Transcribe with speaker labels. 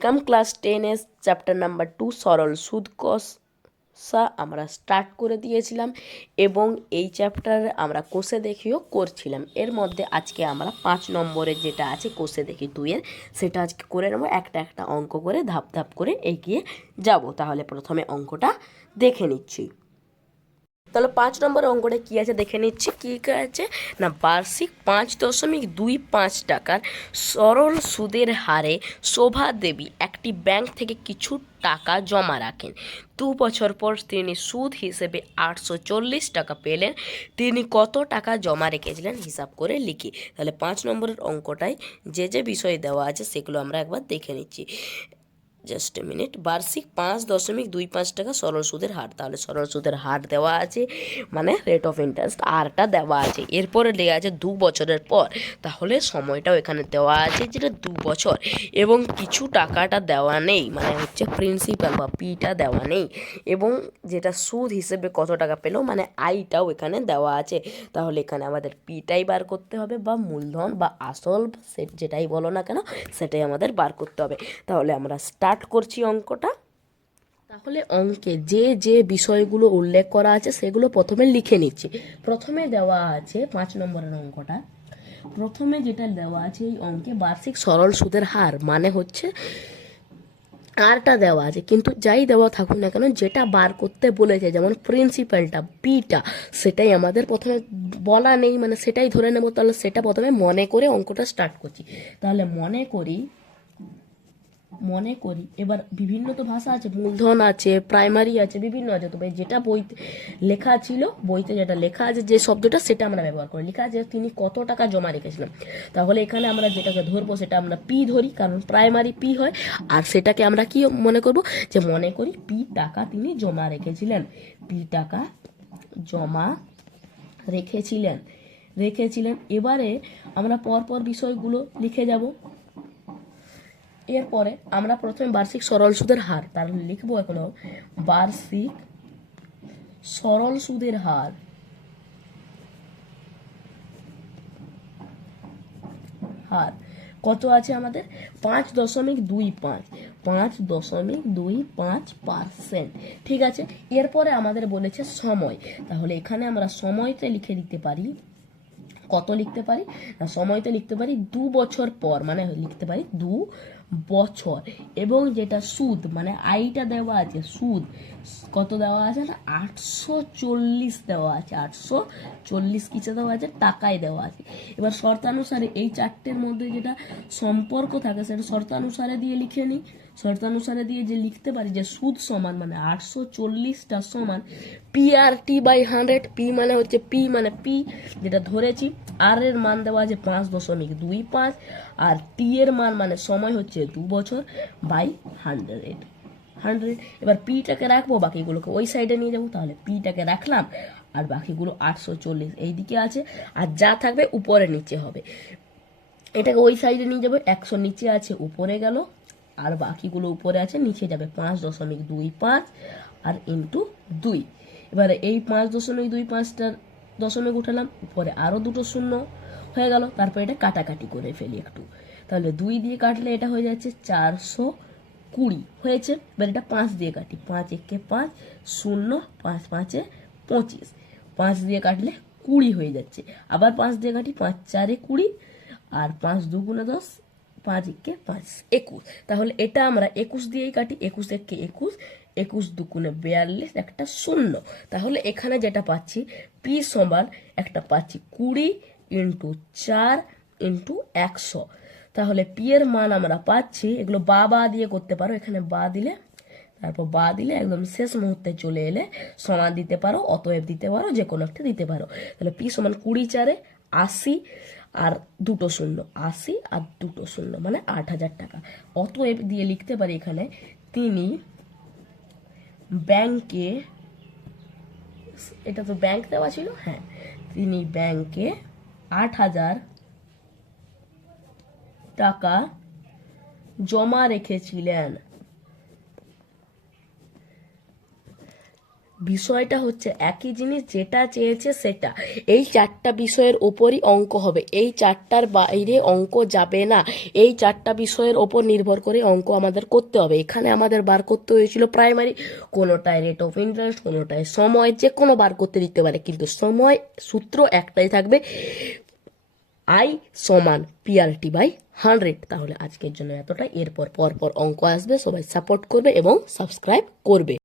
Speaker 1: কাম class টেনের chapter number two সরল সুদ কষা আমরা স্টার্ট করে দিয়েছিলাম এবং এই চ্যাপ্টারে আমরা কোষে দেখিও করছিলাম। এর মধ্যে আজকে আমরা পাঁচ নম্বরের যেটা আছে কোষে দেখি দুইয়ের, সেটা আজকে করে নেব। একটা একটা অঙ্ক করে ধাপ ধাপ করে এগিয়ে যাব। তাহলে প্রথমে অঙ্কটা দেখে নিচ্ছি। তাহলে পাঁচ নম্বর অঙ্কটা কী আছে দেখে নিচ্ছি, কী কী আছে? না, বার্ষিক পাঁচ দশমিক দুই পাঁচ টাকার সরল সুদের হারে শোভা দেবী একটি ব্যাংক থেকে কিছু টাকা জমা রাখেন। দু বছর পর তিনি সুদ হিসেবে আটশো চল্লিশ টাকা পেলেন। তিনি কত টাকা জমা রেখেছিলেন হিসাব করে লিখি। তাহলে পাঁচ নম্বরের অঙ্কটায় যে যে বিষয় দেওয়া আছে সেগুলো আমরা একবার দেখে নিচ্ছি। জাস্ট এ মিনিট বার্ষিক পাঁচ দশমিক দুই পাঁচ টাকা সরল সুদের হার। তাহলে সরল সুদের হার দেওয়া আছে মানে রেট অফ ইন্টারেস্ট আরটা দেওয়া আছে। এরপরে দেওয়া আছে দু বছরের পর। তাহলে সময়টাও এখানে দেওয়া আছে যেটা দু বছর। এবং কিছু টাকাটা দেওয়া নেই মানে হচ্ছে প্রিন্সিপাল বা পিটা দেওয়া নেই। এবং যেটা সুদ হিসেবে কত টাকা পেল মানে আইটাও এখানে দেওয়া আছে। তাহলে এখানে আমাদের পিটাই বার করতে হবে বা মূলধন বা আসল যেটাই বলো না কেন, সেটাই আমাদের বার করতে হবে। তাহলে আমরা স্টার্ট করছি অঙ্কটা। তাহলে অঙ্কে যে যে বিষয়গুলো উল্লেখ করা আছে, সেগুলো প্রথমে লিখে নিচ্ছি। প্রথমে দেওয়া আছে পাঁচ নম্বরের অঙ্কটা। প্রথমে যেটা দেওয়া আছে এই অঙ্কে বার্ষিক সরল সুদের হার মানে হচ্ছে আরটা দেওয়া আছে। কিন্তু যাই দেওয়া থাকুক না কেন, যেটা বার করতে বলেছে, যেমন প্রিন্সিপালটা পিটা সেটাই আমাদের প্রথমে বলা নেই মানে সেটাই ধরে নেব। তাহলে সেটা প্রথমে মনে করে অঙ্কটা স্টার্ট করছি। তাহলে মনে করি মনে করি। এবার বিভিন্ন তো ভাষা আছে, মূলধন আছে প্রাইমারি আছে, বিভিন্ন আছে। তবে যেটা বইতে লেখা ছিল, বইতে যেটা লেখা আছে, যে শব্দটা সেটা আমরা ব্যবহার করি। লেখা আছে, তিনি কত টাকা জমা রেখেছিলেন। তাহলে এখানে আমরা যেটাকে ধরবো, সেটা আমরা পি ধরি, কারণ প্রাইমারি পি হয়। আর সেটাকে আমরা কি মনে করব? যে মনে করি, পি টাকা তিনি জমা রেখেছিলেন। পি টাকা জমা রেখেছিলেন। রেখেছিলেন। এবারে আমরা পরপর বিষয়গুলো লিখে যাব। এরপরে আমরা প্রথমে বার্ষিক সরল সুদের হার তাহলে লিখব এখনও, বার্ষিক সরল সুদের হার। হার। কত আছে আমাদের? পাঁচ দশমিক দুই পাঁচ। পাঁচ দশমিক দুই পাঁচ পার্সেন্ট। ঠিক আছে? এরপরে আমাদের বলেছে সময়। তাহলে এখানে আমরা সময়তে লিখে দিতে পারি। কত লিখতে পারি? না, সময়তে লিখতে পারি দু বছর পর মানে লিখতে পারি দু বছর। এবং যেটা সুদ মানে আইটা দেওয়া আছে, সুদ। কত দেওয়া আছে না? আটশো চল্লিশ দেওয়া আছে, আটশো চল্লিশ কিসে দেওয়া আছে? টাকায় দেওয়া আছে। এবার শর্তানুসারে এই চারটের মধ্যে যেটা সম্পর্ক থাকে, সেটা শর্তানুসারে দিয়ে লিখে নিই। শর্তানুসারে দিয়ে যে লিখতে পারি, যে সুদ সমান মানে আটশো চল্লিশটা সমান P R T by hundred P মানে হচ্ছে পি মানে পি যেটা ধরেছি আর এর মান দেওয়া আছে পাঁচ দশমিক দুই পাঁচ, আর টি এর মান মানে সময় হচ্ছে দু বছর বাই হান্ড্রেড হান্ড্রেড এবার পিটাকে রাখব, বাকিগুলোকে ওই সাইডে নিয়ে যাব, তাহলে পিটাকে রাখলাম, আর বাকিগুলো আটশো চল্লিশ এই দিকে আছে, আর যা থাকবে উপরে নিচে হবে। এটাকে ওই সাইডে নিয়ে যাব, একশো নিচে আছে, উপরে গেল, আর বাকিগুলো উপরে আছে, নিচে যাবে পাঁচ দশমিক দুই পাঁচ, আর ইন্টু দুই। এবারে এই পাঁচ দশমিক দুই পাঁচটার দশমিক উঠালাম, উপরে আরও দুটো শূন্য হয়ে গেল, তারপর এটা কাটাকাটি করে ফেলি একটু। তাহলে দুই দিয়ে কাটলে এটা হয়ে যাচ্ছে চারশো কুড়ি। হয়েছে? এবার এটা পাঁচ দিয়ে কাটি। পাঁচ একে পাঁচ, শূন্য, পাঁচ পাঁচে পঁচিশ। পাঁচ দিয়ে কাটলে কুড়ি হয়ে যাচ্ছে। আবার পাঁচ দিয়ে কাটি, পাঁচ চারে কুড়ি আর পাঁচ দুগুণে দশ, পাঁচ একে পাঁচ, একুশ। তাহলে এটা আমরা একুশ দিয়েই কাটি। একুশ একে একুশ একুশ দুগুণে বিয়াল্লিশ একটা শূন্য। তাহলে এখানে যেটা পাচ্ছি পি সমান একটা পাচ্ছি কুড়ি ইন্টু চার ইন্টু একশো। তাহলে পি এর মান আমরা পাচ্ছি, এগুলো বা বা দিয়ে করতে পারো, এখানে বা দিলে, তারপর বা দিলে একদম শেষ মুহূর্তে চলে এলে সমান দিতে পারো, অতএব দিতে পারো যে কোনো একটা দিতে পারো। তাহলে পি সমান কুড়ি চারে আশি আর দুটো শূন্য, আশি আর দুটো শূন্য মানে আট হাজার টাকা। অতএব দিয়ে লিখতে পারি এখানে তিনি ব্যাংকে, এটা তো ব্যাংক দেওয়া ছিল হ্যাঁ তিনি ব্যাংকে আট হাজার টাকা জমা রেখেছিলেন। বিষয়টা হচ্ছে একই জিনিস, যেটা চেয়েছে সেটা। এই চারটা বিষয়ের ওপরই অঙ্ক হবে। এই চারটার বাইরে অঙ্ক যাবে না। এই চারটা বিষয়ের ওপর নির্ভর করে অঙ্ক আমাদের করতে হবে। এখানে আমাদের বার করতে হয়েছিল প্রাইমারি কোনোটায় রেট অফ ইন্টারেস্ট কোনোটায় সময় যে কোনো বার করতে দিতে পারে। কিন্তু সময় সূত্র একটাই থাকবে। আই সমান পিআরটি বাই হান্ড্রেড। তাহলে আজকের জন্য এতটা এরপর পরপর পর অঙ্ক আসবে। সবাই সাপোর্ট করবে এবং সাবস্ক্রাইব করবে।